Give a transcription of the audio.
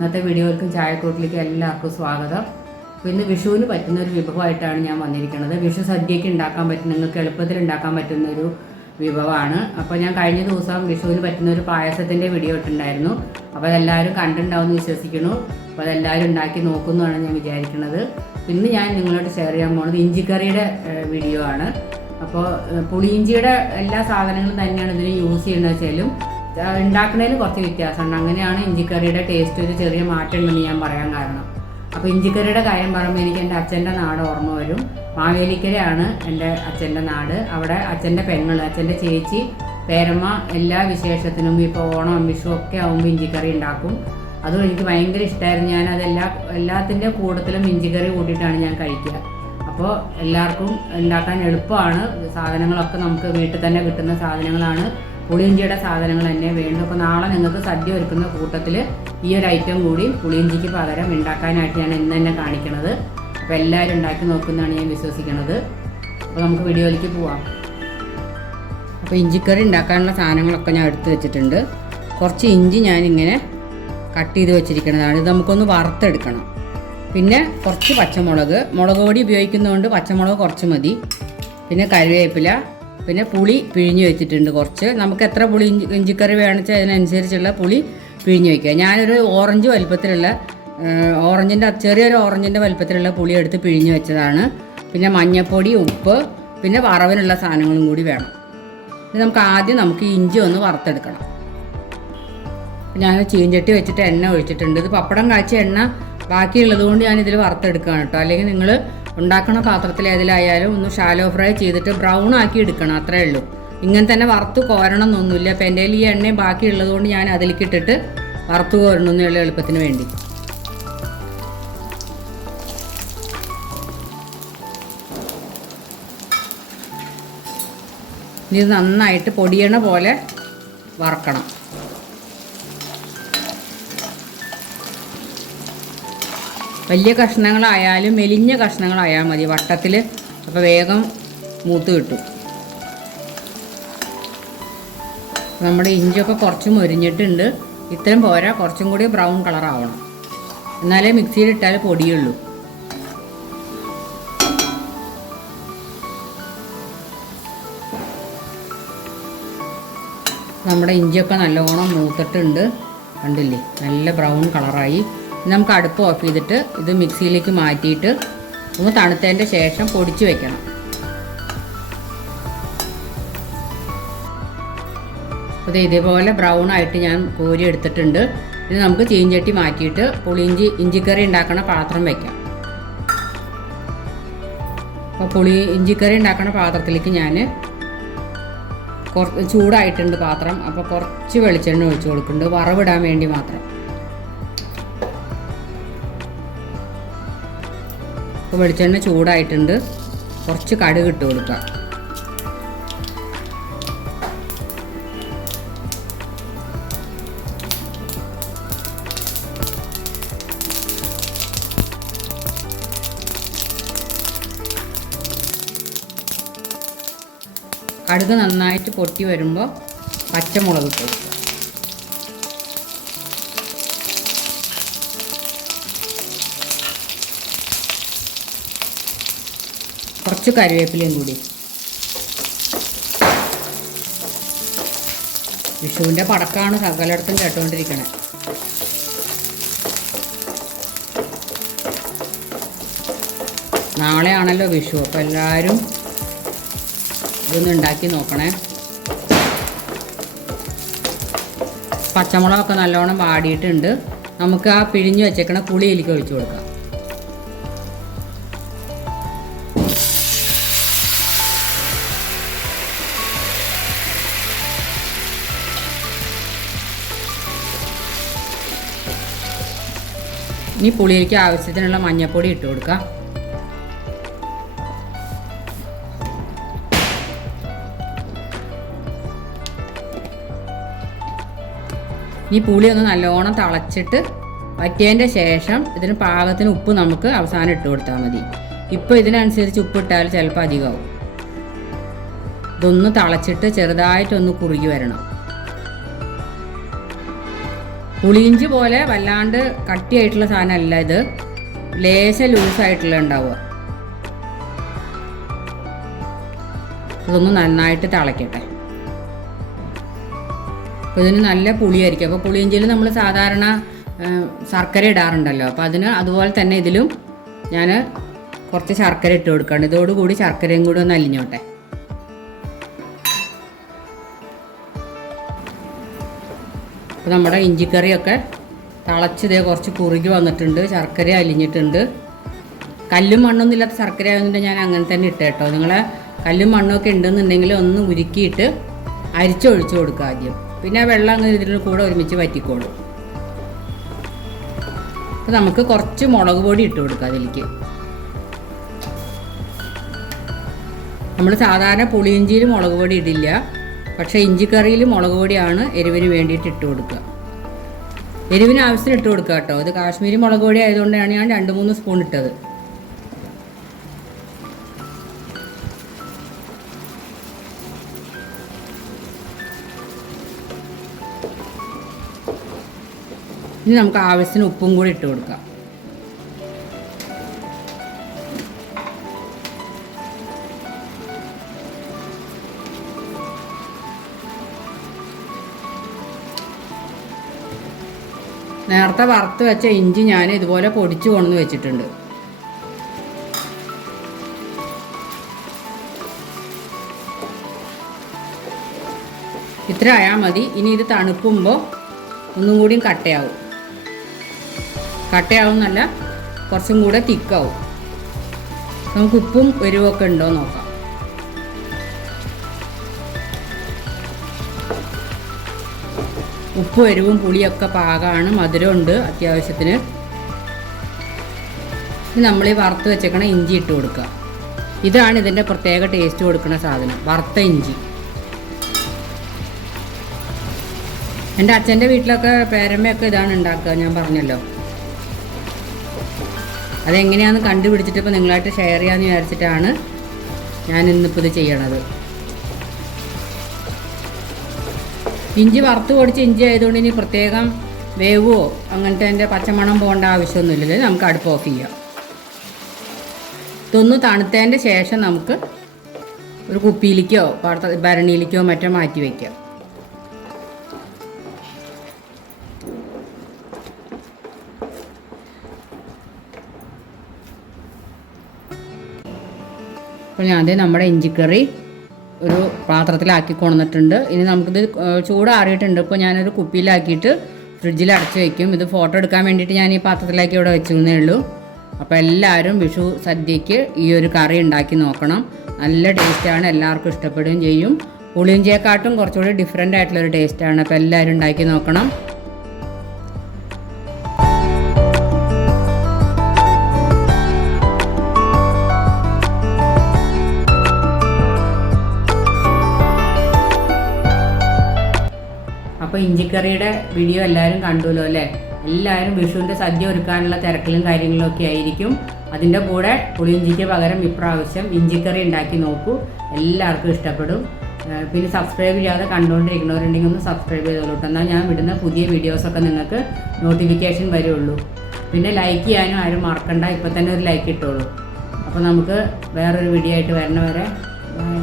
ഇന്നത്തെ വീഡിയോയിലേക്കും ചായക്കൂട്ടിലേക്ക് എല്ലാവർക്കും സ്വാഗതം. ഇന്ന് വിഷുവിന് പറ്റുന്ന ഒരു വിഭവമായിട്ടാണ് ഞാൻ വന്നിരിക്കുന്നത്. വിഷു സദ്യയ്ക്ക് ഉണ്ടാക്കാൻ പറ്റുന്ന നിങ്ങൾക്ക് എളുപ്പത്തിൽ ഉണ്ടാക്കാൻ പറ്റുന്ന ഒരു വിഭവമാണ്. അപ്പോൾ ഞാൻ കഴിഞ്ഞ ദിവസം വിഷുവിന് പറ്റുന്ന ഒരു പായസത്തിന്റെ വീഡിയോ ഇട്ടുണ്ടായിരുന്നു അപ്പോൾ അതെല്ലാവരും കണ്ടിട്ടുണ്ടാവുമെന്ന് വിശ്വസിക്കുന്നു. അപ്പോൾ അതെല്ലാവരും ഉണ്ടാക്കി നോക്കുന്നതാണ് ഞാൻ വിചാരിക്കുന്നത്. ഇന്ന് ഞാൻ നിങ്ങളോട് ഷെയർ ചെയ്യാൻ പോകുന്നത് ഇഞ്ചിക്കറിയുടെ വീഡിയോ ആണ്. അപ്പോൾ പുളിയിഞ്ചിയുടെ എല്ലാ സാധനങ്ങളും തന്നെയാണ് ഇതിന് യൂസ് ചെയ്യുന്നത് വെച്ചാലും ഉണ്ടാക്കുന്നതിൽ കുറച്ച് വ്യത്യാസമുണ്ട്. അങ്ങനെയാണ് ഇഞ്ചിക്കറിയുടെ ടേസ്റ്റ് ഒരു ചെറിയ മാറ്റം ഉണ്ടെന്ന് ഞാൻ പറയാൻ കാരണം. അപ്പോൾ ഇഞ്ചിക്കറിയുടെ കാര്യം പറയുമ്പോൾ എനിക്ക് എന്റെ അച്ഛന്റെ നാട് ഓർമ്മ വരും. മാവേലിക്കരയാണ് എന്റെ അച്ഛന്റെ നാട്. അവിടെ അച്ഛന്റെ പെങ്ങൾ അച്ഛന്റെ ചേച്ചി പേരമ്മ എല്ലാ വിശേഷത്തിനും ഇപ്പോൾ ഓണം വിഷു ഒക്കെ ആകുമ്പോൾ ഇഞ്ചിക്കറി ഉണ്ടാക്കും. അതും എനിക്ക് ഭയങ്കര ഇഷ്ടമായിരുന്നു ഞാൻ അതെല്ലാ എല്ലാത്തിന്റെ കൂട്ടത്തിലും ഇഞ്ചിക്കറി കൂട്ടിയിട്ടാണ് ഞാൻ കഴിക്കുക. അപ്പോൾ എല്ലാവർക്കും ഉണ്ടാക്കാൻ എളുപ്പമാണ്. സാധനങ്ങളൊക്കെ നമുക്ക് വീട്ടിൽ തന്നെ കിട്ടുന്ന സാധനങ്ങളാണ്. പുളിയിഞ്ചിയുടെ സാധനങ്ങൾ തന്നെ വേണ്ടു അപ്പോൾ നാളെ നിങ്ങൾക്ക് സദ്യ ഒരുക്കുന്ന കൂട്ടത്തിൽ ഈ ഒരു ഐറ്റം കൂടി പുളിയിഞ്ചിക്ക് പകരം ഉണ്ടാക്കാനായിട്ട് ഞാൻ ഇന്ന് തന്നെ കാണിക്കണത്. അപ്പോൾ എല്ലാവരും ഉണ്ടാക്കി നോക്കുന്നതാണ് ഞാൻ വിശ്വസിക്കുന്നത് അപ്പോൾ നമുക്ക് വീഡിയോയിലേക്ക് പോവാം. അപ്പോൾ ഇഞ്ചിക്കറി ഉണ്ടാക്കാനുള്ള സാധനങ്ങളൊക്കെ ഞാൻ എടുത്തു വെച്ചിട്ടുണ്ട്. കുറച്ച് ഇഞ്ചി ഞാനിങ്ങനെ കട്ട് ചെയ്ത് വെച്ചിരിക്കുന്നതാണ് ഇത് നമുക്കൊന്ന് വറുത്തെടുക്കണം. പിന്നെ കുറച്ച് പച്ചമുളക്. മുളക് പൊടി ഉപയോഗിക്കുന്നതുകൊണ്ട് പച്ചമുളക് കുറച്ച് മതി. പിന്നെ കറിവേപ്പില പിന്നെ പുളി പിഴിഞ്ഞ് വെച്ചിട്ടുണ്ട് കുറച്ച്. നമുക്ക് എത്ര പുളി ഇഞ്ചി ഇഞ്ചിക്കറി വേണമെന്ന് അതിനനുസരിച്ചുള്ള പുളി പിഴിഞ്ഞ് വയ്ക്കുക ഞാനൊരു ഓറഞ്ച് വലുപ്പത്തിലുള്ള ഓറഞ്ചിന്റെ ചെറിയൊരു ഓറഞ്ചിന്റെ വലുപ്പത്തിലുള്ള പുളി എടുത്ത് പിഴിഞ്ഞ് വെച്ചതാണ്. പിന്നെ മഞ്ഞൾപ്പൊടി ഉപ്പ് പിന്നെ വറവിനുള്ള സാധനങ്ങളും കൂടി വേണം. നമുക്ക് ആദ്യം നമുക്ക് ഇഞ്ചി ഒന്ന് വറുത്തെടുക്കണം. ഞാൻ ചീഞ്ചട്ടി വെച്ചിട്ട് എണ്ണ ഒഴിച്ചിട്ടുണ്ട്. ഇത് പപ്പടം കാച്ചിയ എണ്ണ ബാക്കിയുള്ളത് കൊണ്ട് ഞാൻ ഇതിൽ വറുത്തെടുക്കുകയാണ് കേട്ടോ. അല്ലെങ്കിൽ നിങ്ങൾ ഉണ്ടാക്കണ പാത്രത്തിൽ ഏതിലായാലും ഒന്ന് ഷാലോ ഫ്രൈ ചെയ്തിട്ട് ബ്രൗൺ ആക്കി എടുക്കണം അത്രേ ഉള്ളൂ. ഇങ്ങനെ തന്നെ വറുത്ത് കോരണം എന്നൊന്നുമില്ല അപ്പം എന്റെ ഈ എണ്ണയും ബാക്കിയുള്ളത് കൊണ്ട് ഞാൻ അതിലേക്ക് ഇട്ടിട്ട് വറുത്ത് കോരണമെന്നുള്ള എളുപ്പത്തിന് വേണ്ടി. ഇനി ഇത് നന്നായിട്ട് പൊടിയണ പോലെ വറക്കണം. വലിയ കഷ്ണങ്ങളായാലും മെലിഞ്ഞ കഷ്ണങ്ങളായാൽ മതി. വട്ടത്തിൽ അപ്പോൾ വേഗം മൂത്ത് കിട്ടും. നമ്മുടെ ഇഞ്ചിയൊക്കെ കുറച്ച് മൊരിഞ്ഞിട്ടുണ്ട്. ഇത്രയും പോരാ. കുറച്ചും കൂടി ബ്രൗൺ കളർ ആവണം. എന്നാലേ മിക്സിയിൽ ഇട്ടാൽ പൊടിയുള്ളൂ. നമ്മുടെ ഇഞ്ചിയൊക്കെ നല്ലോണം മൂത്തിട്ടുണ്ട്. കണ്ടില്ലേ? നല്ല ബ്രൗൺ കളറായി. നമുക്ക് അടുപ്പ് ഓഫ് ചെയ്തിട്ട് ഇത് മിക്സിയിലേക്ക് മാറ്റിയിട്ട് ഒന്ന് തണുത്തതിന്റെ ശേഷം പൊടിച്ച് വെക്കണം. അത് ഇതേപോലെ ബ്രൗൺ ആയിട്ട് ഞാൻ കോരി എടുത്തിട്ടുണ്ട്. ഇത് നമുക്ക് ചീഞ്ചട്ടി മാറ്റിയിട്ട് പുളിയിഞ്ചി ഇഞ്ചിക്കറി ഉണ്ടാക്കുന്ന പാത്രം വെക്കാം. അപ്പോൾ പുളി ഇഞ്ചിക്കറി ഉണ്ടാക്കുന്ന പാത്രത്തിലേക്ക് ഞാൻ കുറച്ച് ചൂടായിട്ടുണ്ട് പാത്രം. അപ്പോൾ കുറച്ച് വെളിച്ചെണ്ണ ഒഴിച്ചു കൊടുക്കുന്നുണ്ട്. വറവിടാൻ വേണ്ടി മാത്രം. അപ്പോൾ വെളിച്ചെണ്ണ ചൂടായിട്ടുണ്ട്. കുറച്ച് കടുക് ഇട്ട് കൊടുക്കാം. കടുക് നന്നായിട്ട് പൊട്ടി വരുമ്പോൾ പച്ചമുളക് ഇട്ട് കൊടുക്കുക കുറച്ച് കറിവേപ്പിലയും കൂടി. വിഷുവിന്റെ പടക്കമാണ് സകലയിടത്തും കേട്ടുകൊണ്ടിരിക്കണേ. നാളെയാണല്ലോ വിഷു അപ്പോൾ എല്ലാവരും ഇതൊന്ന് ഉണ്ടാക്കി നോക്കണേ. പച്ചമുളകൊക്കെ നല്ലോണം വാടിയിട്ടുണ്ട്. നമുക്ക് ആ പിഴിഞ്ഞ് വെച്ചേക്കണ പുളിയിലേക്ക് ഒഴിച്ചു കൊടുക്കാം. ഇനി പുളിയിലേക്ക് ആവശ്യത്തിനുള്ള മഞ്ഞൾപ്പൊടി ഇട്ട് കൊടുക്കുക ഇനി പുളി ഒന്ന് നല്ലോണം തിളച്ചിട്ട് വറ്റിയതിന്റെ ശേഷം ഇതിന് പാകത്തിന് ഉപ്പ് നമുക്ക് അവസാനം ഇട്ട് കൊടുത്താൽ മതി. ഇപ്പോൾ ഇതിനനുസരിച്ച് ഉപ്പ് ഇട്ടാൽ ചിലപ്പോൾ അധികമാവും. ഇതൊന്ന് തിളച്ചിട്ട് ചെറുതായിട്ടൊന്ന് കുറുകി വരണം. പുളിയിഞ്ചി പോലെ വല്ലാണ്ട് കട്ടിയായിട്ടുള്ള സാധനമല്ല ഇത്. ലേശ ലൂസായിട്ടുള്ള ഉണ്ടാവുക. ഇതൊന്ന് നന്നായിട്ട് തിളയ്ക്കട്ടെ അപ്പോൾ ഇതിന് നല്ല പുളിയായിരിക്കും. അപ്പോൾ പുളിയിഞ്ചിയിൽ നമ്മൾ സാധാരണ ശർക്കര ഇടാറുണ്ടല്ലോ. അപ്പോൾ അതിന് അതുപോലെ തന്നെ ഇതിലും ഞാൻ കുറച്ച് ശർക്കര ഇട്ട് കൊടുക്കുകയാണ്. ഇതോടുകൂടി ശർക്കരയും കൂടി ഒന്ന് അലിഞ്ഞോട്ടെ. അപ്പോൾ നമ്മുടെ ഇഞ്ചിക്കറിയൊക്കെ തിളച്ചതേ കുറച്ച് കുറുകി വന്നിട്ടുണ്ട് ശർക്കര അലിഞ്ഞിട്ടുണ്ട്. കല്ലും മണ്ണൊന്നും ഇല്ലാത്ത ശർക്കര ആയതുകൊണ്ട് ഞാൻ അങ്ങനെ തന്നെ ഇട്ട് കേട്ടോ നിങ്ങളെ കല്ലും മണ്ണൊക്കെ ഉണ്ടെന്നുണ്ടെങ്കിൽ ഒന്ന് ഉരുക്കിയിട്ട് അരിച്ചൊഴിച്ചു കൊടുക്കുക ആദ്യം. പിന്നെ ആ വെള്ളം അങ്ങനെ ഇതിന്റെ കൂടെ ഒരുമിച്ച് വറ്റിക്കോളും. അപ്പോൾ നമുക്ക് കുറച്ച് മുളക് പൊടി ഇട്ട് കൊടുക്കുക അതിലേക്ക്. നമ്മൾ സാധാരണ പുളിയിഞ്ചിയിൽ മുളക് പൊടി ഇടില്ല. പക്ഷേ ഇഞ്ചിക്കറിയിൽ മുളക് പൊടിയാണ് എരിവിന് വേണ്ടിയിട്ട് ഇട്ട് കൊടുക്കുക. എരിവിന് ആവശ്യത്തിന് ഇട്ട് കൊടുക്കുക കേട്ടോ. ഇത് കാശ്മീരി മുളക് പൊടി ആയതുകൊണ്ടാണ് ഞാൻ രണ്ട് മൂന്ന് സ്പൂൺ ഇട്ടത്. ഇനി നമുക്ക് ആവശ്യത്തിന് ഉപ്പും കൂടി ഇട്ട് കൊടുക്കാം. നേരത്തെ വറുത്ത് വെച്ച ഇഞ്ചി ഞാൻ ഇതുപോലെ പൊടിച്ച് കൊണ്ടു വെച്ചിട്ടുണ്ട്. ഇത്ര ആയാൽ മതി. ഇനി ഇത് തണുക്കുമ്പോൾ ഒന്നും കൂടിയും കട്ടയാവും. കട്ടയാവും എന്നല്ല കുറച്ചും കൂടെ തിക്കാവും. നമുക്ക് ഉപ്പും എരിവൊക്കെ ഉണ്ടോ നോക്കാം. ഉപ്പും എരിവും പുളിയൊക്കെ പാകമാണ് മധുരമുണ്ട് അത്യാവശ്യത്തിന്. നമ്മൾ ഈ വറുത്ത് വെച്ചേക്കണ ഇഞ്ചി ഇട്ട് കൊടുക്കുക. ഇതാണ് ഇതിന്റെ പ്രത്യേക ടേസ്റ്റ് കൊടുക്കുന്ന സാധനം വറുത്ത ഇഞ്ചി. എന്റെ അച്ഛന്റെ വീട്ടിലൊക്കെ പേരമ്മയൊക്കെ ഇതാണ് ഉണ്ടാക്കുക ഞാൻ പറഞ്ഞല്ലോ. അതെങ്ങനെയാണെന്ന് കണ്ടുപിടിച്ചിട്ട് ഇപ്പോൾ നിങ്ങളായിട്ട് ഷെയർ ചെയ്യാമെന്ന് വിചാരിച്ചിട്ടാണ് ഞാൻ ഇന്നിപ്പോൾ ഇത് ചെയ്യണത്. ഇഞ്ചി വറുത്ത് പൊടിച്ച് ഇഞ്ചി ആയതുകൊണ്ട് ഇനി പ്രത്യേകം വേവോ അങ്ങനത്തെ എന്റെ പച്ചമണം പോകേണ്ട ആവശ്യമൊന്നുമില്ല. നമുക്ക് അടുപ്പ് ഓഫ് ചെയ്യാം. ഇതൊന്ന് തണുത്തതിന്റെ ശേഷം നമുക്ക് ഒരു കുപ്പിയിലേക്കോ പാടത്ത ഭരണിയിലേക്കോ മറ്റോ മാറ്റി വയ്ക്കാം. അപ്പോൾ ഞാൻ നമ്മുടെ ഇഞ്ചിക്കറി ഒരു പാത്രത്തിലാക്കി കൊണ്ടുവന്നിട്ടുണ്ട്. ഇനി നമുക്കിത് ചൂടാറിയിട്ടുണ്ട്. ഇപ്പോൾ ഞാനൊരു കുപ്പിയിലാക്കിയിട്ട് ഫ്രിഡ്ജിൽ അടച്ചു വയ്ക്കും ഇത് ഫോട്ടോ എടുക്കാൻ വേണ്ടിയിട്ട് ഞാൻ ഈ പാത്രത്തിലാക്കി ഇവിടെ വെച്ചേ ഉള്ളൂ. അപ്പോൾ എല്ലാവരും വിഷു സദ്യയ്ക്ക് ഈ ഒരു കറി ഉണ്ടാക്കി നോക്കണം. നല്ല ടേസ്റ്റാണ് എല്ലാവർക്കും ഇഷ്ടപ്പെടുകയും ചെയ്യും. പുളിയിഞ്ചിയെക്കാട്ടും കുറച്ചുകൂടി ഡിഫറെന്റ് ആയിട്ടുള്ളൊരു ടേസ്റ്റാണ് അപ്പോൾ എല്ലാവരും ഉണ്ടാക്കി നോക്കണം. അപ്പോൾ ഇഞ്ചിക്കറിയുടെ വീഡിയോ എല്ലാവരും കണ്ടുല്ലോ അല്ലേ? എല്ലാവരും വിഷുവിന്റെ സദ്യ ഒരുക്കാനുള്ള തിരക്കിലും കാര്യങ്ങളും ഒക്കെ ആയിരിക്കും. അതിന്റെ കൂടെ പുളിയിഞ്ചിക്ക് പകരം ഇപ്രാവശ്യം ഇഞ്ചിക്കറി ഉണ്ടാക്കി നോക്കൂ. എല്ലാവർക്കും ഇഷ്ടപ്പെടും. പിന്നെ സബ്സ്ക്രൈബ് ചെയ്യാതെ കണ്ടുകൊണ്ടിരിക്കുന്നവരുണ്ടെങ്കിൽ ഒന്ന് സബ്സ്ക്രൈബ് ചെയ്തോളൂ എന്നാൽ ഞാൻ വിടുന്ന പുതിയ വീഡിയോസൊക്കെ നിങ്ങൾക്ക് നോട്ടിഫിക്കേഷൻ വരുള്ളൂ. പിന്നെ ലൈക്ക് ചെയ്യാനും ആരും മറക്കണ്ട. ഇപ്പോൾ തന്നെ ഒരു ലൈക്ക് ഇട്ടോളൂ. അപ്പോൾ നമുക്ക് വേറൊരു വീഡിയോ ആയിട്ട് വരണവരെ ബൈ